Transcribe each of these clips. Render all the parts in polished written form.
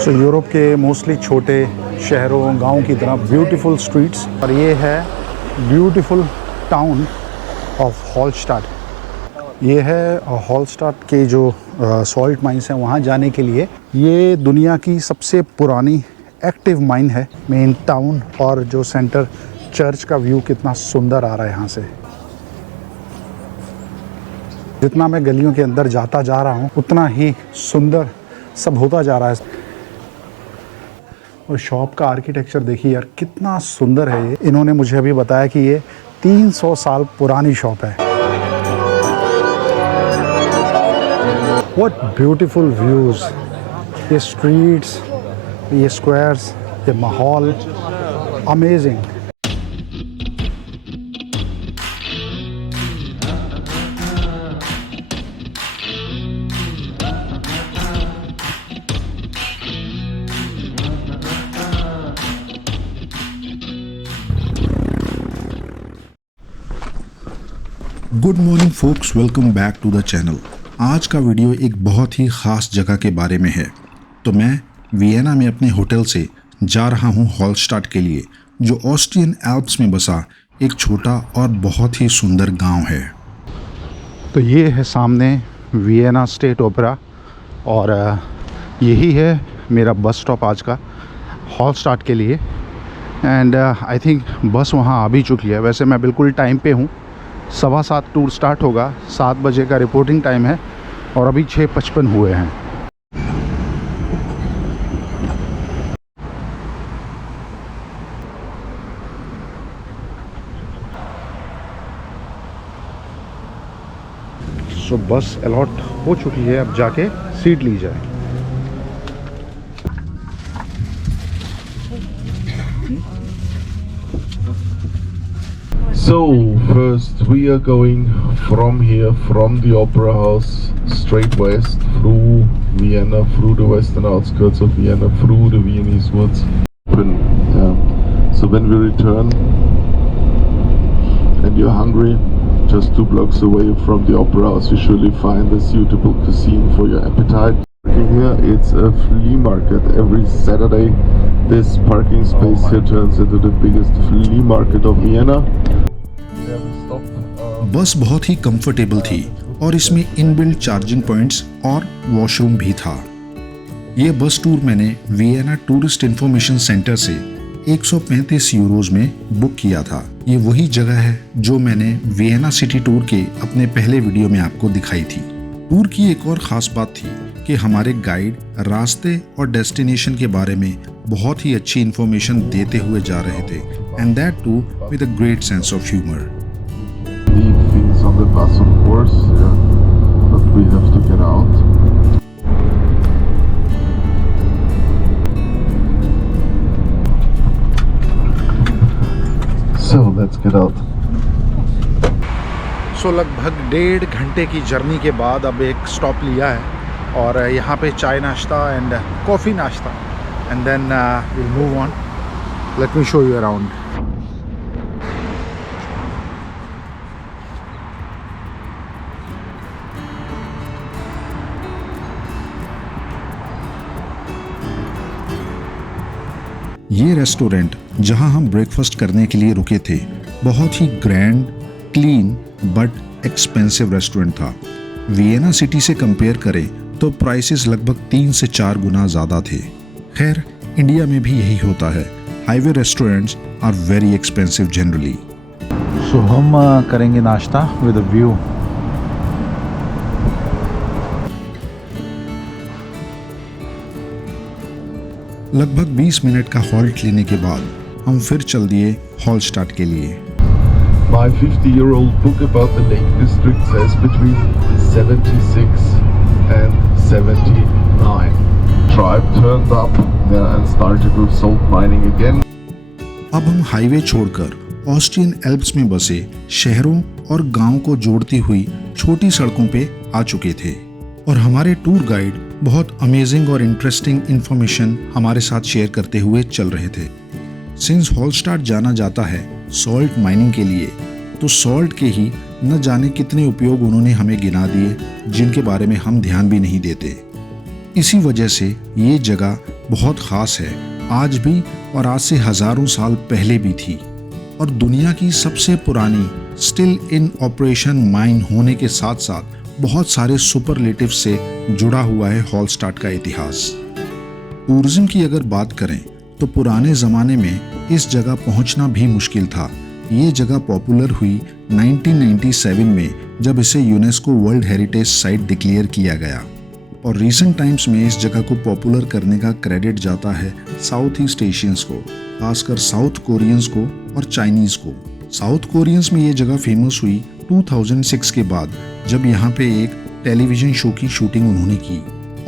सो Europe के mostly छोटे शहरों गांव की तरह ब्यूटीफुल स्ट्रीट्स, और ये है ब्यूटीफुल टाउन ऑफ हॉलस्टाड। ये है हॉलस्टाड के जो सॉल्ट माइंस हैं वहाँ जाने के लिए। ये दुनिया की सबसे पुरानी एक्टिव माइन है, मेन टाउन। और जो सेंटर चर्च का व्यू कितना सुंदर आ रहा है यहाँ से। जितना मैं गलियों के अंदर जाता जा रहा हूँ उतना ही सुंदर सब होता जा रहा है। और शॉप का आर्किटेक्चर देखिए यार, कितना सुंदर है ये। इन्होंने मुझे अभी बताया कि ये 300 साल पुरानी शॉप है। व्हाट ब्यूटीफुल व्यूज, ये स्ट्रीट्स, ये स्क्वायर्स, ये माहौल amazing. Good morning folks, welcome back to the channel. आज का वीडियो एक बहुत ही ख़ास जगह के बारे में है। तो मैं वियना में अपने होटल से जा रहा हूँ हॉलस्टाड के लिए, जो ऑस्ट्रियन एल्प्स में बसा एक छोटा और बहुत ही सुंदर गांव है। तो ये है सामने वियना स्टेट ओपेरा, और यही है मेरा बस स्टॉप आज का हॉलस्टाड के लिए। एंड आई थिंक बस वहाँ आ भी चुकी है। वैसे मैं बिल्कुल टाइम पे हूँ। 7:15 टूर स्टार्ट होगा, 7 बजे का रिपोर्टिंग टाइम है और अभी 6:55 हुए हैं। सो बस अलॉट हो चुकी है, अब जाके सीट ली जाए। So first we are going from here, from the Opera House, straight west through Vienna, through the western outskirts of Vienna, through the Viennese woods. So when we return and you're hungry, just 2 blocks away from the Opera House, you surely find a suitable cuisine for your appetite. Here it's a flea market. Every Saturday this parking space here turns into the biggest flea market of Vienna. बस बहुत ही comfortable थी और इसमें inbuilt charging points और washroom भी था। ये बस टूर मैंने वियना टूरिस्ट इंफॉर्मेशन सेंटर से 135 यूरोज में बुक किया था। ये वही जगह है जो मैंने वियना सिटी टूर के अपने पहले वीडियो में आपको दिखाई थी। टूर की एक और ख़ास बात थी कि हमारे गाइड रास्ते और डेस्टिनेशन के बारे में बहुत ही अच्छी इन्फॉर्मेशन देते हुए जा रहे थे, and that too with a great sense of humour. Things on the bus, of course, but we have to get out. So let's get out. सो लगभग 1.5 घंटे की जर्नी के बाद अब एक स्टॉप लिया है, और यहाँ पे चाय नाश्ता एंड कॉफ़ी नाश्ता, and then will move on. Let me show you around. ये रेस्टोरेंट जहां हम ब्रेकफास्ट करने के लिए रुके थे बहुत ही grand, clean but expensive restaurant था। वियना सिटी से कंपेयर करें तो प्राइसेस लगभग 3 से 4 गुना ज़्यादा थे। खैर, इंडिया में भी यही होता है। Highway restaurants are very expensive generally. So हम करेंगे नाश्ता विद अ व्यू। लगभग 20 मिनट का हॉल्ट लेने के बाद हम फिर चल दिए हॉलस्टाड के लिए। My 50-year-old book about the Lake District says between 76 and 79. Tribe turned up there and started with salt mining again. अब हम हाईवे छोड़कर ऑस्ट्रियन एल्प्स में बसे शहरों और गांव को जोड़ती हुई छोटी सड़कों पे आ चुके थे, और हमारे टूर गाइड बहुत अमेजिंग और इंटरेस्टिंग इन्फॉर्मेशन हमारे साथ शेयर करते हुए चल रहे थे। सिंस हॉलस्टाड जाना जाता है सॉल्ट माइनिंग के लिए, तो सॉल्ट के ही न जाने कितने उपयोग उन्होंने हमें गिना दिए, जिनके बारे में हम ध्यान भी नहीं देते। इसी वजह से ये जगह बहुत ख़ास है, आज भी और आज से हज़ारों साल पहले भी थी, और दुनिया की सबसे पुरानी स्टिल इन ऑपरेशन माइन होने के साथ साथ बहुत सारे सुपरलेटिव से जुड़ा हुआ है हॉलस्टाट का इतिहास। टूरिज्म की अगर बात करें तो पुराने ज़माने में इस जगह पहुंचना भी मुश्किल था। ये जगह पॉपुलर हुई 1997 में जब इसे UNESCO world heritage site declare किया गया, और रीसेंट टाइम्स में इस जगह को पॉपुलर करने का क्रेडिट जाता है साउथ ईस्ट एशियंस को, खासकर साउथ कोरियंस को और चाइनीज़ को। साउथ कोरियंस में ये जगह फेमस हुई 2006 के बाद, जब यहाँ पे एक टेलीविज़न शो की शूटिंग उन्होंने की,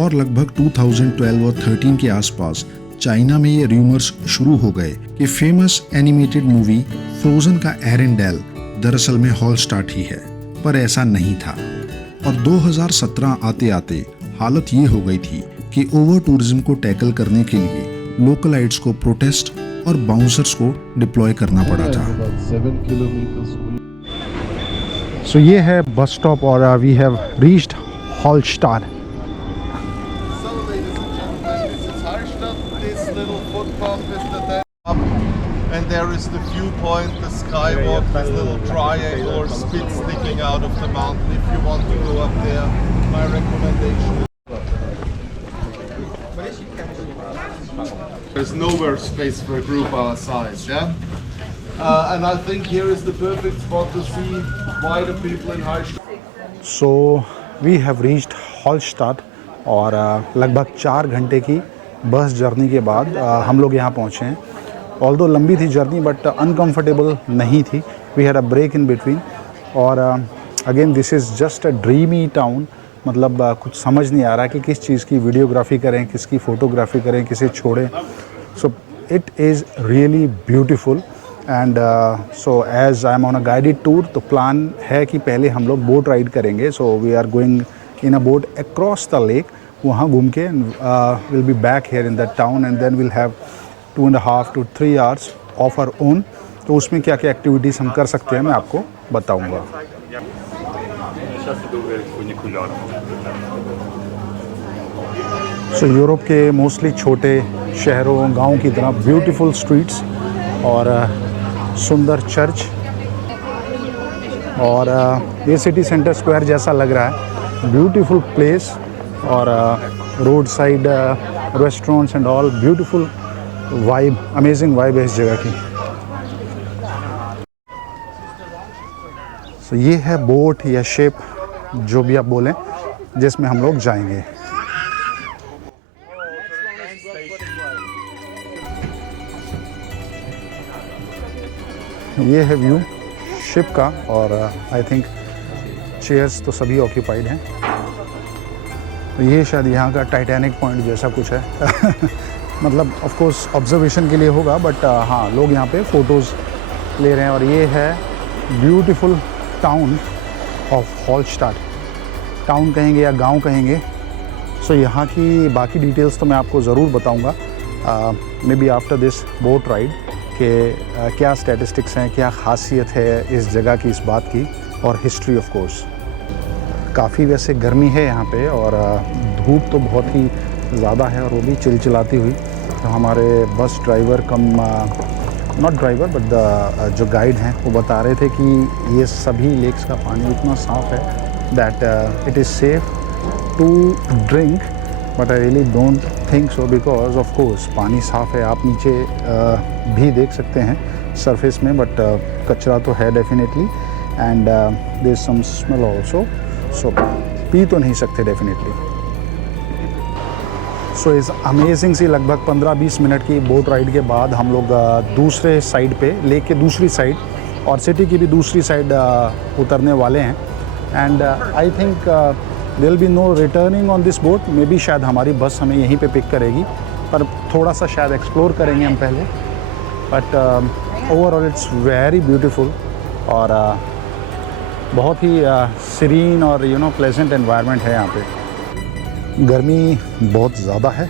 और लगभग 2012 और 13 के आसपास चाइना में ये रूमर्स शुरू हो गए कि फेमस एनिमेटेड मूवी फ्रोजन का एरेंडेल दरअसल में हॉलस्टाट ही है, पर ऐसा नहीं था। और 2017 आते आते हालत ये हो गई थी कि ओवर टूरिज्म को टैकल करने के लिए लोकलाइट्स को प्रोटेस्ट और बाउंसर्स को डिप्लॉय करना पड़ा था। सो ये है बस स्टॉप और we have reached Hallstatt. And there is the viewpoint, the skywalk, this little triangle or spit sticking out of the mountain. If you want to go up there, my recommendation is there's nowhere space for a group our size, yeah? And I think here is the perfect spot to see why the people in Hallstatt. So we have reached Hallstatt और लगभग 4 घंटे की bus journey के बाद हम लोग यहाँ पहुँचे हैं। ऑल्दो लंबी थी जर्नी बट अनकम्फर्टेबल नहीं थी। We had a break in between, और again this is just a dreamy town. मतलब कुछ समझ नहीं आ रहा कि किस चीज़ की वीडियोग्राफी करें, किसकी फ़ोटोग्राफी करें, किसे छोड़ें। So it is really beautiful and so as I am on a guided tour, तो प्लान है कि पहले हम लोग बोट राइड करेंगे। So we are going in a boat across the lake, वहाँ घूम के will be back here in that town and then will have 2.5 to 3 hours of our own. तो उसमें क्या क्या एक्टिविटीज़ हम कर सकते हैं मैं आपको बताऊंगा। सो यूरोप के मोस्टली छोटे शहरों गांव की तरह ब्यूटीफुल स्ट्रीट्स और सुंदर चर्च, और ये सिटी सेंटर स्क्वायर जैसा लग रहा है। ब्यूटीफुल प्लेस और road side restaurants and all, beautiful vibe, amazing vibe है इस जगह की। सो ये है बोट या शिप, जो भी आप बोलें, जिसमें हम लोग जाएंगे। ये है व्यू शिप का, और आई थिंक चेयर्स तो सभी ऑक्यूपाइड हैं। तो ये शायद यहाँ का टाइटैनिक पॉइंट जैसा कुछ है। मतलब ऑफ कोर्स ऑब्जर्वेशन के लिए होगा, बट हाँ, लोग यहाँ पे फ़ोटोज़ ले रहे हैं। और ये है ब्यूटीफुल टाउन ऑफ हॉलस्टाट। टाउन कहेंगे या गांव कहेंगे। सो यहाँ की बाकी डिटेल्स तो मैं आपको ज़रूर बताऊँगा may be after this boat ride, कि क्या स्टैटिस्टिक्स हैं, क्या ख़ासियत है इस जगह की, इस बात की, और हिस्ट्री ऑफ कोर्स। काफ़ी वैसे गर्मी है यहाँ पे, और धूप तो बहुत ही ज़्यादा है, और वो भी चिलचिलाती हुई। तो हमारे bus driver come not driver but the जो गाइड हैं, वो बता रहे थे कि ये सभी लेक्स का पानी इतना साफ़ है that it is safe to drink, but I really don't think so, because of course पानी साफ़ है। आप नीचे भी देख सकते हैं सरफेस में, बट कचरा तो है definitely, and there is some smell also. So पी तो नहीं सकते डेफिनेटली। सो इस अमेजिंग सी लगभग 15-20 मिनट की बोट राइड के बाद हम लोग दूसरे साइड पे, लेक के दूसरी साइड और सिटी की भी दूसरी साइड उतरने वाले हैं। And I think there will be no returning on this boat. Maybe शायद हमारी बस हमें यहीं पे पिक करेगी, पर थोड़ा सा शायद एक्सप्लोर करेंगे हम पहले। But overall it's very beautiful, और बहुत ही सीरीन और प्लेजेंट एनवायरनमेंट है यहाँ पे। गर्मी बहुत ज़्यादा है,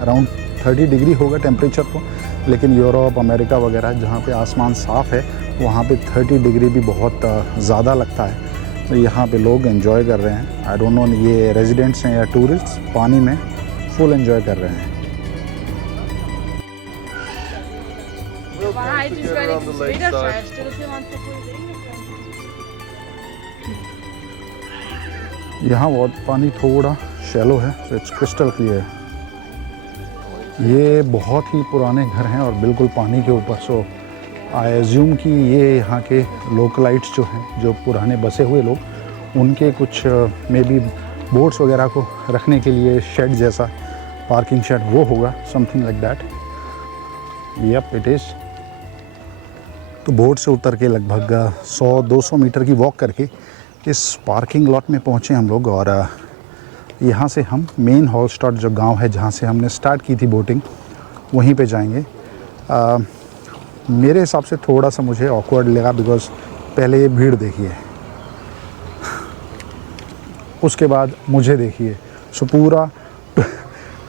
अराउंड 30 डिग्री होगा टेम्परेचर तो, लेकिन यूरोप, अमेरिका वगैरह जहाँ पे आसमान साफ़ है, वहाँ पे 30 डिग्री भी बहुत ज़्यादा लगता है। तो यहाँ पे लोग एंजॉय कर रहे हैं। आई डोंट नो ये रेजिडेंट्स हैं या टूरिस्ट, पानी में फुल एंजॉय कर रहे हैं। Wahrheit ist, Get wenn on the ich lake wieder side. scheiße. Stell dir mal vor, यहाँ बहुत पानी थोड़ा शैलो है, so it's crystal clear. ये बहुत ही पुराने घर हैं और बिल्कुल पानी के ऊपर, सो आई एज्यूम कि ये यहाँ के लोकलाइट्स जो हैं, जो पुराने बसे हुए लोग, उनके कुछ मे बी बोट्स वगैरह को रखने के लिए शेड जैसा, पार्किंग शेड वो होगा, something like that. Yup it is. तो बोट से उतर के लगभग 100-200 मीटर की वॉक करके इस पार्किंग लॉट में पहुँचे हम लोग, और यहाँ से हम मेन हॉलस्टाट जो गांव है जहाँ से हमने स्टार्ट की थी बोटिंग, वहीं पे जाएंगे. मेरे हिसाब से थोड़ा सा मुझे ऑकवर्ड लगा, बिकॉज़ पहले ये भीड़ देखिए, उसके बाद मुझे देखिए. सो पूरा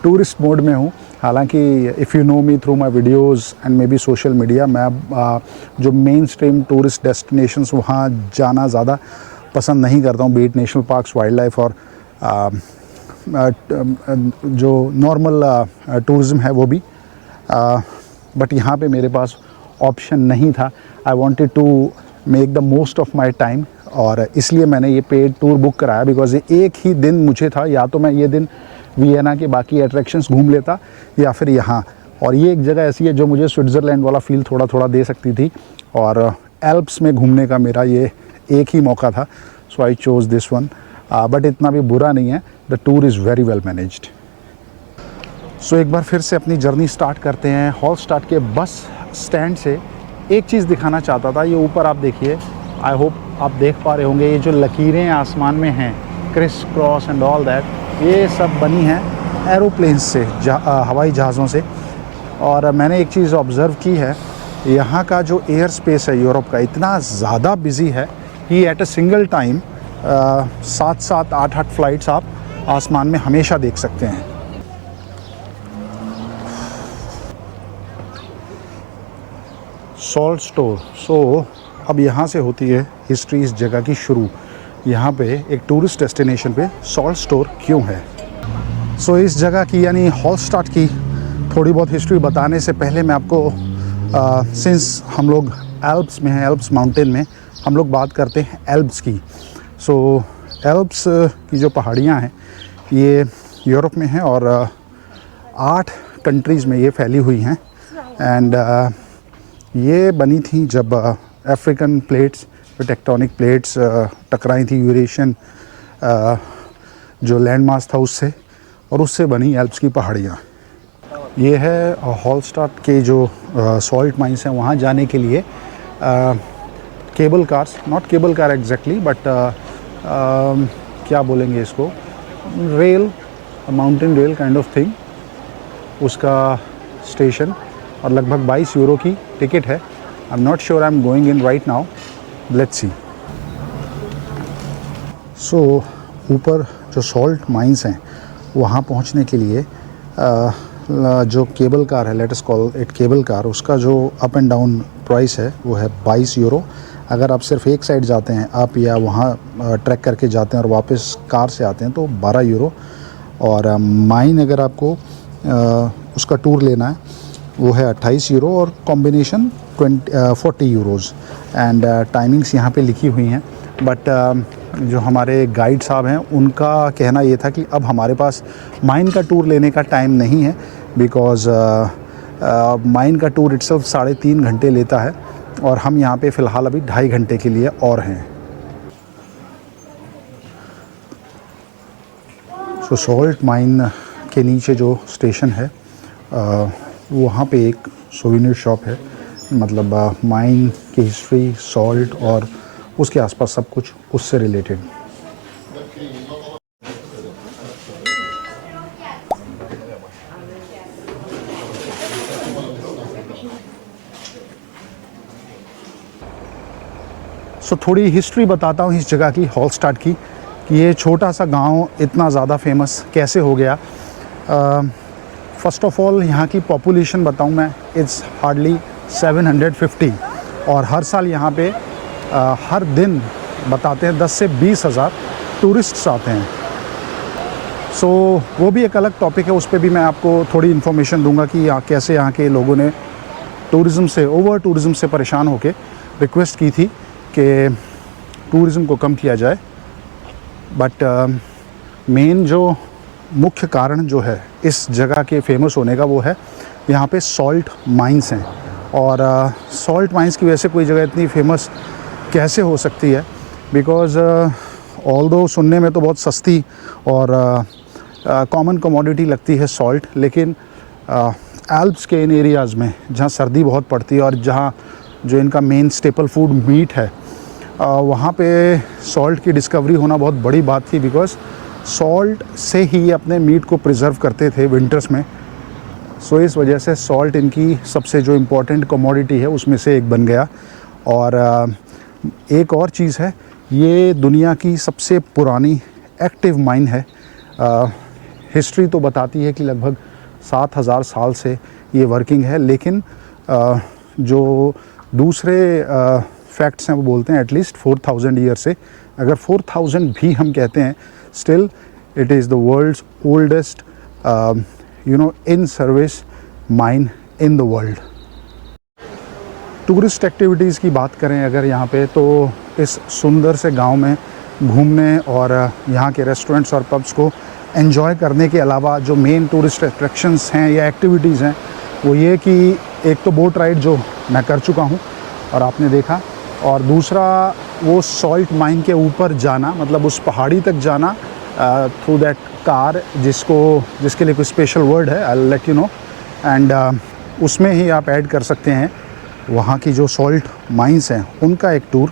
टूरिस्ट मोड में हूँ. हालांकि if you know me through my videos and may be social media, मैं जो मेन स्ट्रीम टूरिस्ट डेस्टिनेशंस वहाँ जाना ज़्यादा पसंद नहीं करता हूँ. Be it national parks, wild life और जो नॉर्मल टूरिज़्म है वो भी. बट यहाँ पे मेरे पास ऑप्शन नहीं था. I wanted to make the most of my time, और इसलिए मैंने ये पेड टूर बुक कराया, बिकॉज़ ये एक ही दिन मुझे था. या तो मैं ये दिन वियना के बाकी अट्रैक्शंस घूम लेता, या फिर यहाँ. और ये एक जगह ऐसी है जो मुझे स्विट्ज़रलैंड वाला फ़ील थोड़ा थोड़ा दे सकती थी, और एल्प्स में घूमने का मेरा ये एक ही मौका था. So I chose this one. But इतना भी बुरा नहीं है. The tour is very well managed. So एक बार फिर से अपनी जर्नी स्टार्ट करते हैं. हॉलस्टाट के बस स्टैंड से एक चीज़ दिखाना चाहता था. ये ऊपर आप देखिए, आई होप आप देख पा रहे होंगे, ये जो लकीरें आसमान में हैं, criss cross and all that, ये सब बनी हैं एरोप्लेन्स से, हवाई जहाज़ों से. और मैंने एक चीज़ ऑब्ज़र्व की है, यहाँ का जो एयर स्पेस है यूरोप का इतना ज़्यादा बिजी है कि at a single time 7-7, 8-8 flights आप आसमान में हमेशा देख सकते हैं. Salt store. सो अब यहाँ से होती है हिस्ट्री इस जगह की शुरू. यहाँ पे एक टूरिस्ट डेस्टिनेशन पे सॉल्ट स्टोर क्यों है. सो इस जगह की यानी हॉलस्टाट की थोड़ी बहुत हिस्ट्री बताने से पहले मैं आपको सिंस हम लोग एल्प्स में हैं, एल्प्स माउंटेन में, हम लोग बात करते हैं एल्प्स की. सो एल्प्स की जो पहाड़ियाँ हैं ये यूरोप में हैं और 8 कंट्रीज़ में ये फैली हुई हैं. एंड ये बनी थी जब अफ्रीकन प्लेट्स, टेक्टोनिक प्लेट्स टकराई थी यूरेशियन जो लैंड मास था उससे, और उससे बनी एल्प्स की पहाड़ियाँ. ये है हॉलस्टाट के जो सॉल्ट माइंस हैं, वहाँ जाने के लिए cable cars, not cable car exactly, but क्या बोलेंगे इसको, rail, mountain rail kind of thing, उसका स्टेशन. और लगभग 22 यूरो की टिकट है. I am not sure I am going in right now, let's see. So ऊपर जो सॉल्ट माइंस हैं वहाँ पहुँचने के लिए जो केबल कार है, let us call it cable car, उसका जो अप एंड डाउन प्राइस है वो है 22 यूरो. अगर आप सिर्फ एक साइड जाते हैं आप, या वहाँ ट्रैक करके जाते हैं और वापस कार से आते हैं, तो 12 यूरो. और माइन अगर आपको उसका टूर लेना है वो है 28 यूरो, और कॉम्बिनेशन 40 यूरोज़. एंड टाइमिंग्स यहाँ पे लिखी हुई हैं. बट जो हमारे गाइड साहब हैं उनका कहना ये था कि अब हमारे पास माइन का टूर लेने का टाइम नहीं है, बिकॉज़ माइन का टूर इटसेल्फ 3.5 घंटे लेता है, और हम यहाँ पे फ़िलहाल अभी 2.5 घंटे के लिए और हैं. सो सॉल्ट माइन के नीचे जो स्टेशन है वहाँ पे एक सोवेनियर शॉप है, मतलब माइन की हिस्ट्री, सॉल्ट और उसके आसपास सब कुछ उससे रिलेटेड. सो थोड़ी हिस्ट्री बताता हूँ इस जगह की, हॉलस्टाट की, कि ये छोटा सा गांव इतना ज़्यादा फेमस कैसे हो गया. फ़र्स्ट ऑफ़ ऑल यहाँ की पॉपुलेशन बताऊँ मैं, इट्स हार्डली 750, और हर साल यहाँ पे हर दिन बताते हैं 10 से 20 हज़ार टूरिस्ट्स आते हैं. सो वो भी एक अलग टॉपिक है, उस पर भी मैं आपको थोड़ी इन्फॉर्मेशन दूंगा कि कैसे यहाँ के लोगों ने ओवर टूरिज़म से परेशान होकर रिक्वेस्ट की थी कि टूरिज़म को कम किया जाए। बट मेन जो मुख्य कारण जो है इस जगह के फेमस होने का वो है यहाँ पे सॉल्ट माइंस हैं। और सॉल्ट माइंस की वजह से कोई जगह इतनी फेमस कैसे हो सकती है, बिकॉज़ ऑल्दो सुनने में तो बहुत सस्ती और कॉमन कमोडिटी लगती है सॉल्ट, लेकिन एल्प्स के इन एरियाज़ में जहाँ सर्दी बहुत पड़ती है और जहाँ जो इनका मेन स्टेपल फूड मीट है, वहाँ पे सॉल्ट की डिस्कवरी होना बहुत बड़ी बात थी, बिकॉज़ सॉल्ट से ही अपने मीट को प्रिजर्व करते थे विंटर्स में। सो इस वजह से सॉल्ट इनकी सबसे जो इम्पोर्टेंट कमोडिटी है उसमें से एक बन गया। और एक और चीज़ है, ये दुनिया की सबसे पुरानी एक्टिव माइन है। हिस्ट्री तो बताती है कि लगभग 7000 साल से ये वर्किंग है, लेकिन जो दूसरे फैक्ट्स हैं वो बोलते हैं एटलीस्ट 4000 ईयर से। अगर 4000 भी हम कहते हैं, still it is the world's oldest in service mine in the world. Tourist activities की बात करें अगर यहाँ पे, तो इस सुंदर से गांव में घूमने और यहाँ के रेस्टोरेंट्स और पब्स को एंजॉय करने के अलावा जो मेन टूरिस्ट अट्रैक्शंस हैं या एक्टिविटीज़ हैं वो ये कि एक तो बोट राइड जो मैं कर चुका हूँ और आपने देखा, और दूसरा वो सॉल्ट माइन के ऊपर जाना, मतलब उस पहाड़ी तक जाना थ्रू दैट कार, जिसके लिए कोई स्पेशल वर्ड है, I will let you know. And उसमें ही आप ऐड कर सकते हैं वहाँ की जो सॉल्ट माइंस हैं उनका एक टूर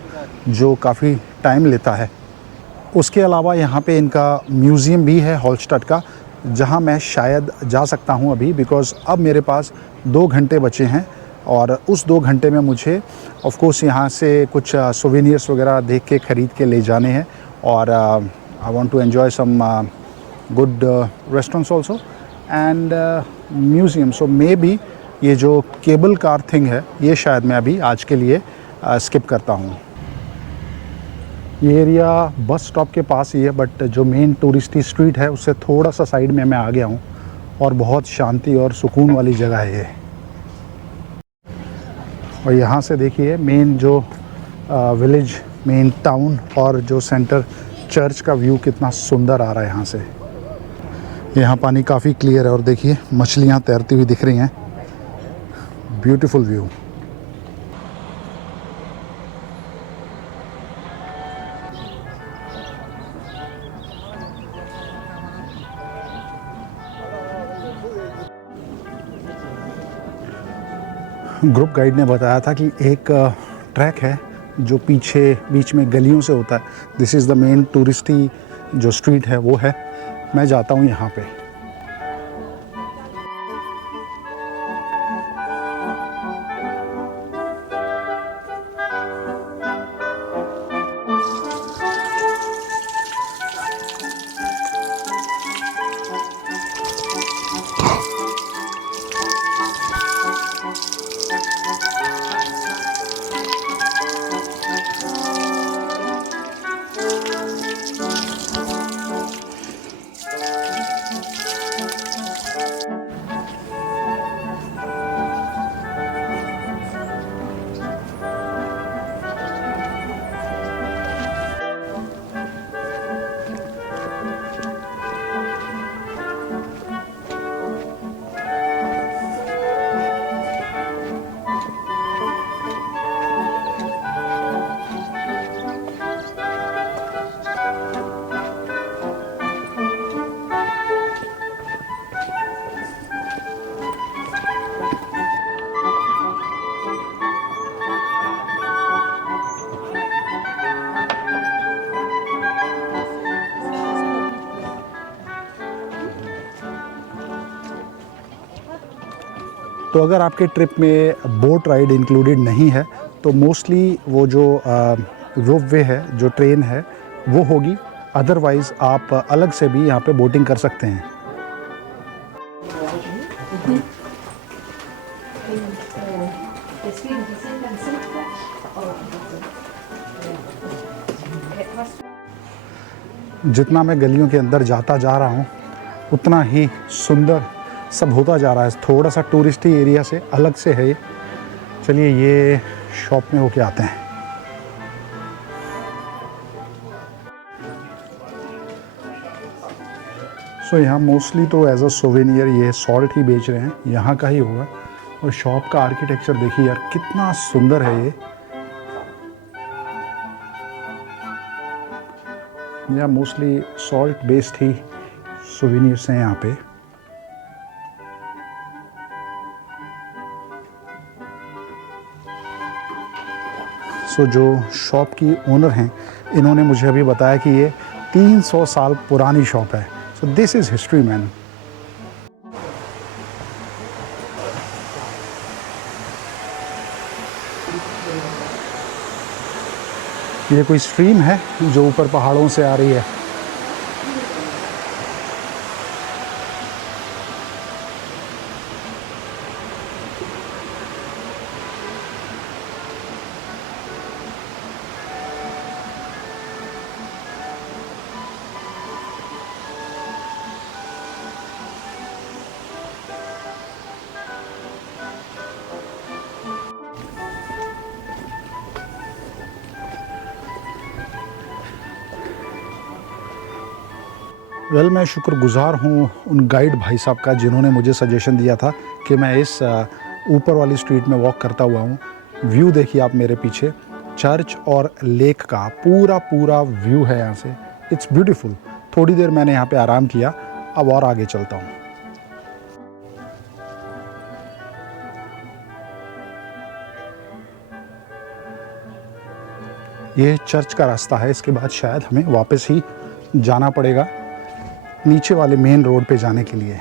जो काफ़ी टाइम लेता है। उसके अलावा यहाँ पे इनका म्यूज़ियम भी है हॉलस्टाड का, जहाँ मैं शायद जा सकता हूँ अभी, बिकॉज़ अब मेरे पास 2 घंटे बचे हैं और उस 2 घंटे में मुझे ऑफ कोर्स यहाँ से कुछ सोवेनियर्स वगैरह देख के ख़रीद के ले जाने हैं। और I want to enjoy some good restaurants also and museum. So maybe ये जो केबल कार थिंग है ये शायद मैं अभी आज के लिए स्किप करता हूँ। ये एरिया बस स्टॉप के पास ही है, बट जो मेन टूरिस्टी स्ट्रीट है उससे थोड़ा सा साइड में मैं आ गया हूँ और बहुत शांति और सुकून वाली जगह है ये। और यहाँ से देखिए मेन जो विलेज, मेन टाउन और जो सेंटर चर्च का व्यू कितना सुंदर आ रहा है यहाँ से। यहाँ पानी काफ़ी क्लियर है और देखिए मछलियाँ तैरती हुई दिख रही हैं। Beautiful view. ग्रुप गाइड ने बताया था कि एक ट्रैक है जो पीछे बीच में गलियों से होता है। This is the main touristy जो स्ट्रीट है वो है। मैं जाता हूँ यहाँ पे। तो अगर आपके ट्रिप में बोट राइड इंक्लूडेड नहीं है तो मोस्टली वो जो रोपवे है, जो ट्रेन है वो होगी। अदरवाइज़ आप अलग से भी यहाँ पे बोटिंग कर सकते हैं। जितना मैं गलियों के अंदर जाता जा रहा हूँ उतना ही सुंदर सब होता जा रहा है। थोड़ा सा टूरिस्टी एरिया से अलग से है ये, चलिए ये शॉप में होके आते हैं। सो यहाँ मोस्टली तो एज अ सोवेनियर ये सॉल्ट ही बेच रहे हैं, यहाँ का ही होगा। और शॉप का आर्किटेक्चर देखिए यार कितना सुंदर है ये। यहाँ मोस्टली सॉल्ट बेस्ड ही सोवेनियर्स हैं यहाँ पे। सो जो शॉप की ओनर हैं इन्होंने मुझे अभी बताया कि ये 300 साल पुरानी शॉप है। So this is history man. ये कोई स्ट्रीम है जो ऊपर पहाड़ों से आ रही है। वेल मैं शुक्रगुज़ार हूँ उन गाइड भाई साहब का जिन्होंने मुझे सजेशन दिया था कि मैं इस ऊपर वाली स्ट्रीट में वॉक करता हुआ हूँ। व्यू देखिए आप मेरे पीछे, चर्च और लेक का पूरा व्यू है यहाँ से। It's beautiful. थोड़ी देर मैंने यहाँ पे आराम किया, अब और आगे चलता हूँ। ये चर्च का रास्ता है, इसके बाद शायद हमें वापस ही जाना पड़ेगा नीचे वाले मेन रोड पे जाने के लिए।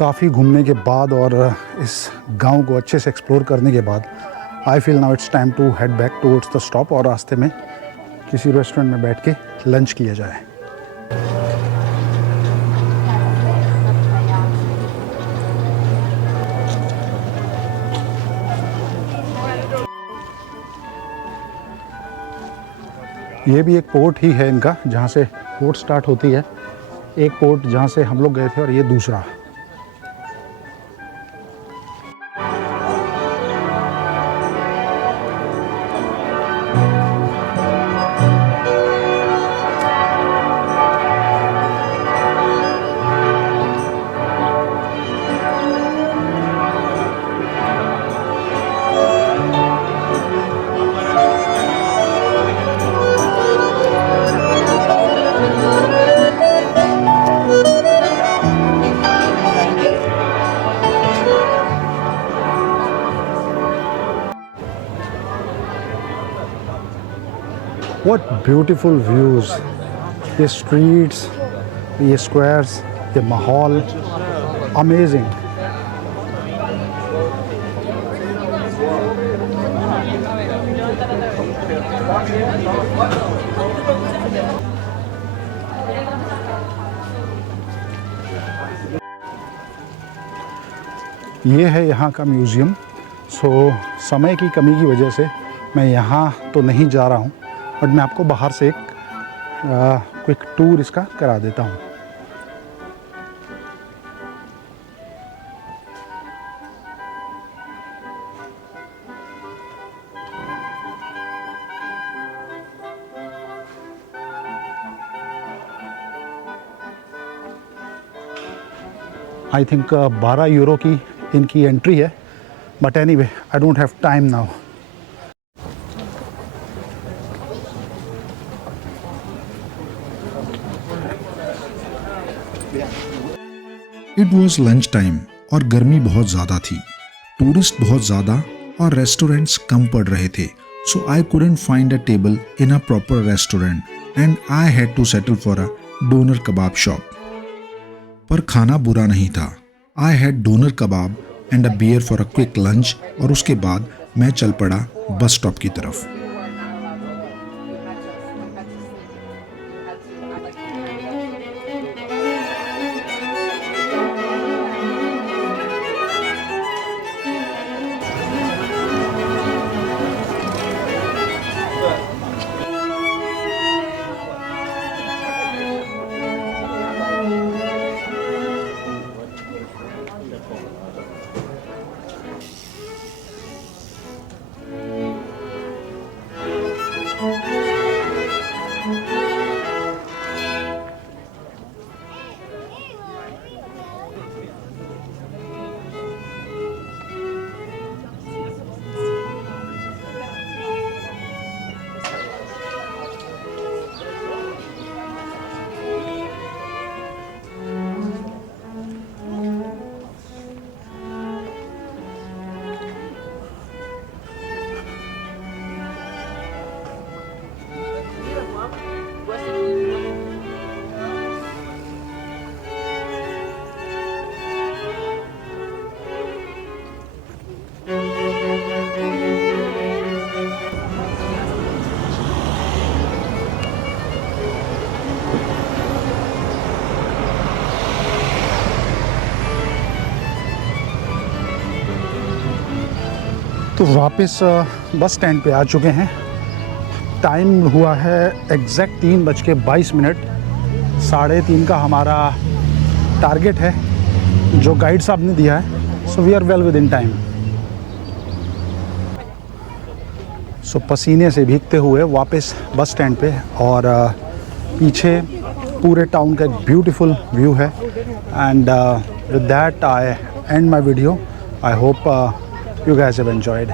काफ़ी घूमने के बाद और इस गांव को अच्छे से एक्सप्लोर करने के बाद I feel now it's time to head back towards the stop और रास्ते में किसी रेस्टोरेंट में बैठ के लंच किया जाए। ये भी एक पोर्ट ही है इनका, जहाँ से पोर्ट स्टार्ट होती है। एक पोर्ट जहाँ से हम लोग गए थे और ये दूसरा। What beautiful views! ये streets, ये squares, ये माहौल, amazing. ये है यहाँ का म्यूज़ियम। समय की कमी की वजह से मैं यहाँ तो नहीं जा रहा हूँ, बट मैं आपको बाहर से एक क्विक टूर इसका करा देता हूँ। आई थिंक 12 यूरो की इनकी एंट्री है, but anyway I don't have time now. It was lunch time और गर्मी बहुत ज़्यादा थी। टूरिस्ट बहुत ज़्यादा और रेस्टोरेंट्स कम पड़ रहे थे, so I couldn't find a table in a proper restaurant and I had to settle for a doner kebab shop. पर खाना बुरा नहीं था। I had doner kebab and a beer for a quick lunch और उसके बाद मैं चल पड़ा बस स्टॉप की तरफ। तो वापस बस स्टैंड पे आ चुके हैं। टाइम हुआ है एग्जैक्ट 3:22। 3:30 का हमारा टारगेट है जो गाइड साहब ने दिया है। So we are well within time. So पसीने से भीगते हुए वापस बस स्टैंड पे, और पीछे पूरे टाउन का एक ब्यूटीफुल व्यू है। And with that I and my video. I hope you guys have enjoyed.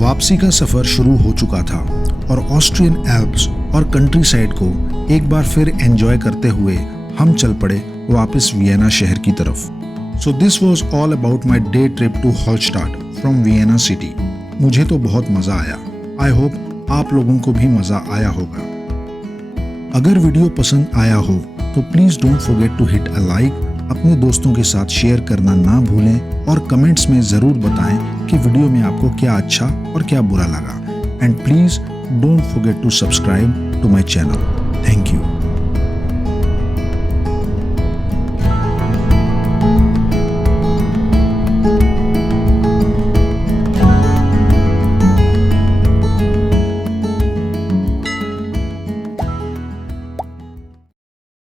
वापसी का सफर शुरू हो चुका था और ऑस्ट्रियन एल्प्स और कंट्री साइड को एक बार फिर एंजॉय करते हुए हम चल पड़े वापस वियना शहर की तरफ। So this was all about my day trip to Hallstatt from Vienna city. मुझे तो बहुत मज़ा आया। आई होप आप लोगों को भी मज़ा आया होगा। अगर वीडियो पसंद आया हो तो please don't forget to hit a like, अपने दोस्तों के साथ शेयर करना ना भूलें और कमेंट्स में ज़रूर बताएं कि वीडियो में आपको क्या अच्छा और क्या बुरा लगा। And please don't forget to subscribe to my channel. Thank you.